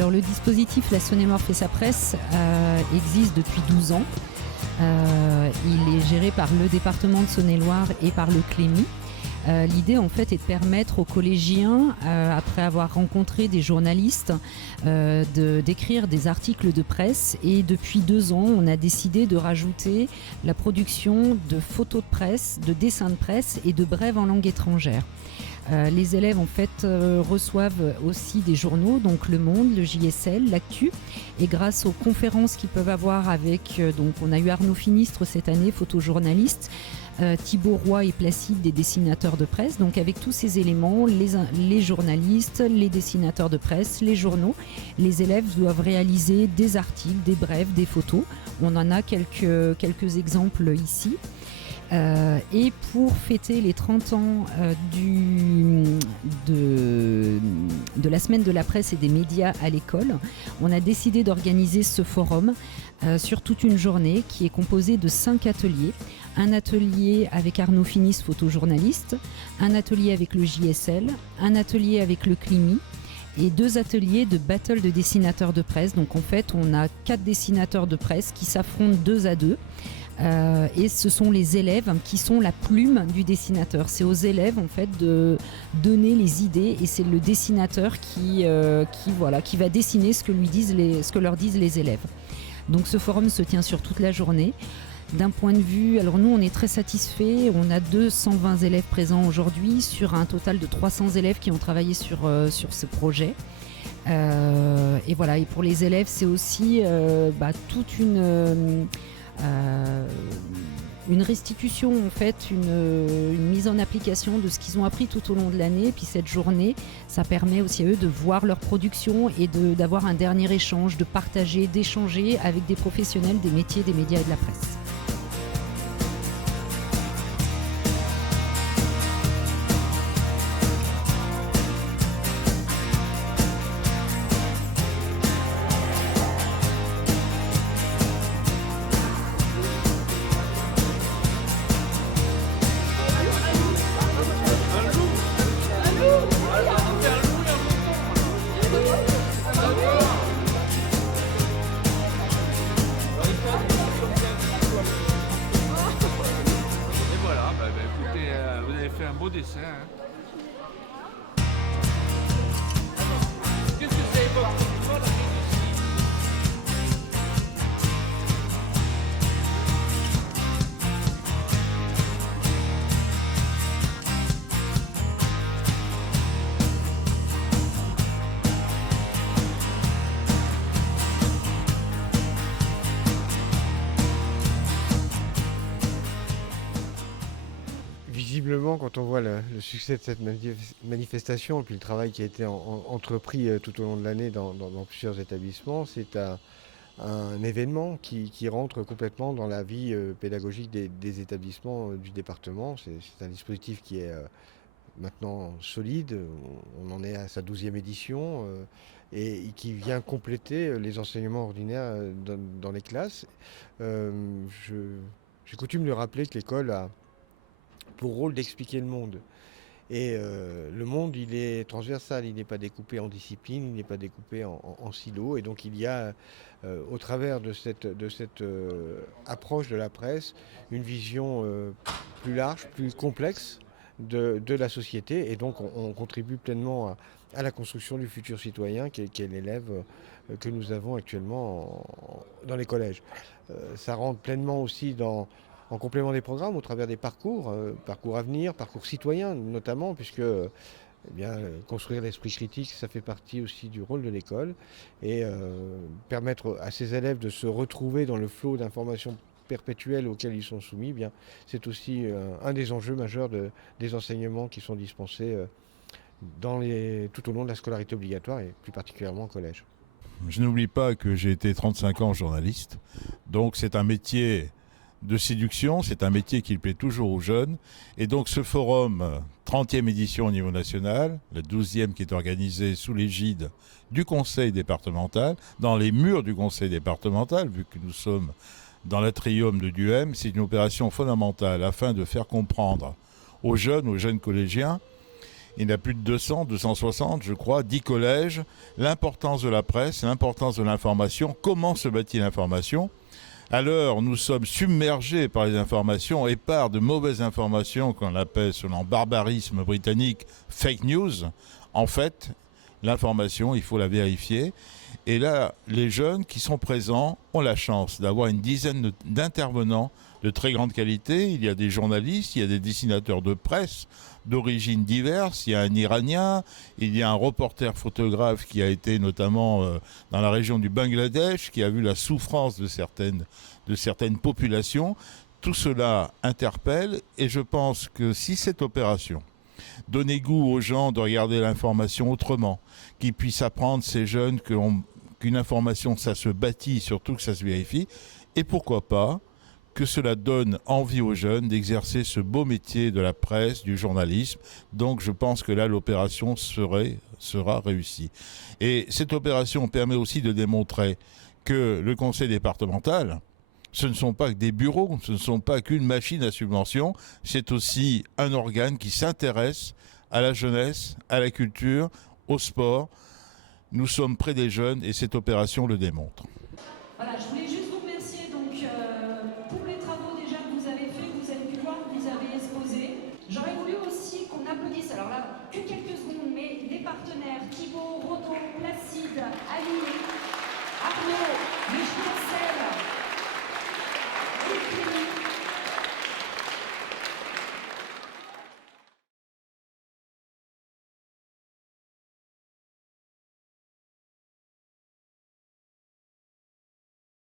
Alors le dispositif La Saône-et-Maure fait sa presse existe depuis 12 ans. Il est géré par le département de Saône-et-Loire et par le Clémy. L'idée en fait est de permettre aux collégiens, après avoir rencontré des journalistes, d'écrire des articles de presse, et depuis 2 ans on a décidé de rajouter la production de photos de presse, de dessins de presse et de brèves en langue étrangère. Les élèves en fait reçoivent aussi des journaux, donc Le Monde, le JSL, l'Actu, et grâce aux conférences qu'ils peuvent avoir avec, donc on a eu Arnaud Finistre cette année, photojournaliste, Thibaut Roy et Placide, des dessinateurs de presse. Donc avec tous ces éléments, les journalistes, les dessinateurs de presse, les journaux, les élèves doivent réaliser des articles, des brèves, des photos. On en a quelques exemples ici. Et pour fêter les 30 ans de la semaine de la presse et des médias à l'école, on a décidé d'organiser ce forum sur toute une journée qui est composée de 5 ateliers. Un atelier avec Arnaud Finis, photojournaliste, un atelier avec le JSL, un atelier avec le Clémy et 2 ateliers de battle de dessinateurs de presse. Donc en fait, on a 4 dessinateurs de presse qui s'affrontent 2 à 2. Et ce sont les élèves qui sont la plume du dessinateur. C'est aux élèves en fait de donner les idées, et c'est le dessinateur qui va dessiner ce que leur disent les élèves. Donc ce forum se tient sur toute la journée. D'un point de vue, alors nous on est très satisfaits, on a 220 élèves présents aujourd'hui sur un total de 300 élèves qui ont travaillé sur ce projet. Et voilà, et pour les élèves c'est aussi toute une restitution en fait, une mise en application de ce qu'ils ont appris tout au long de l'année. Et puis cette journée, ça permet aussi à eux de voir leur production et d'avoir un dernier échange, de partager, d'échanger avec des professionnels des métiers des médias et de la presse. Un beau dessin. Qu'est-ce que ça évoque pour toi, la Visiblement, quand on voit le succès de cette manifestation et puis le travail qui a été entrepris tout au long de l'année dans plusieurs établissements, c'est un événement qui rentre complètement dans la vie pédagogique des établissements du département. C'est un dispositif qui est maintenant solide, on en est à sa 12e édition et qui vient compléter les enseignements ordinaires dans les classes. J'ai coutume de rappeler que l'école a pour rôle d'expliquer le monde. Et le monde, il est transversal, il n'est pas découpé en disciplines, il n'est pas découpé en silos. Et donc il y a, au travers de cette approche de la presse, une vision plus large, plus complexe de la société. Et donc on contribue pleinement à la construction du futur citoyen qui est l'élève que nous avons actuellement dans les collèges. Ça rentre pleinement aussi en complément des programmes au travers des parcours, parcours à venir, parcours citoyens notamment, puisque construire l'esprit critique, ça fait partie aussi du rôle de l'école, et permettre à ces élèves de se retrouver dans le flot d'informations perpétuelles auxquelles ils sont soumis, c'est aussi un des enjeux majeurs des enseignements qui sont dispensés tout au long de la scolarité obligatoire et plus particulièrement au collège. Je n'oublie pas que j'ai été 35 ans journaliste, donc c'est un métier de séduction, c'est un métier qui plaît toujours aux jeunes. Et donc ce forum, 30e édition au niveau national, la 12e qui est organisée sous l'égide du conseil départemental, dans les murs du conseil départemental, vu que nous sommes dans l'atrium de Duhem, c'est une opération fondamentale afin de faire comprendre aux jeunes collégiens, il y en a plus de 200, 260, je crois, 10 collèges. L'importance de la presse, l'importance de l'information, comment se bâtit l'information. À l'heure, nous sommes submergés par les informations et par de mauvaises informations qu'on appelle, selon barbarisme britannique, fake news. En fait, l'information, il faut la vérifier. Et là, les jeunes qui sont présents ont la chance d'avoir une dizaine d'intervenants de très grande qualité. Il y a des journalistes, il y a des dessinateurs de presse d'origines diverses. Il y a un Iranien, il y a un reporter photographe qui a été notamment dans la région du Bangladesh, qui a vu la souffrance de certaines populations. Tout cela interpelle et je pense que si cette opération donnait goût aux gens de regarder l'information autrement, qu'ils puissent apprendre, ces jeunes, qu'une information, ça se bâtit, surtout que ça se vérifie, et pourquoi pas que cela donne envie aux jeunes d'exercer ce beau métier de la presse, du journalisme. Donc je pense que là, l'opération sera réussie. Et cette opération permet aussi de démontrer que le conseil départemental, ce ne sont pas que des bureaux, ce ne sont pas qu'une machine à subvention, c'est aussi un organe qui s'intéresse à la jeunesse, à la culture, au sport. Nous sommes près des jeunes et cette opération le démontre. Voilà, je voulais juste vous remercier pour les travaux déjà que vous avez faits, que vous avez pu voir, que vous avez exposés. J'aurais voulu aussi qu'on applaudisse, alors là, que quelques secondes, mais les partenaires, Thibaut, Rodon, Placide, Ali, Arnaud, les Français,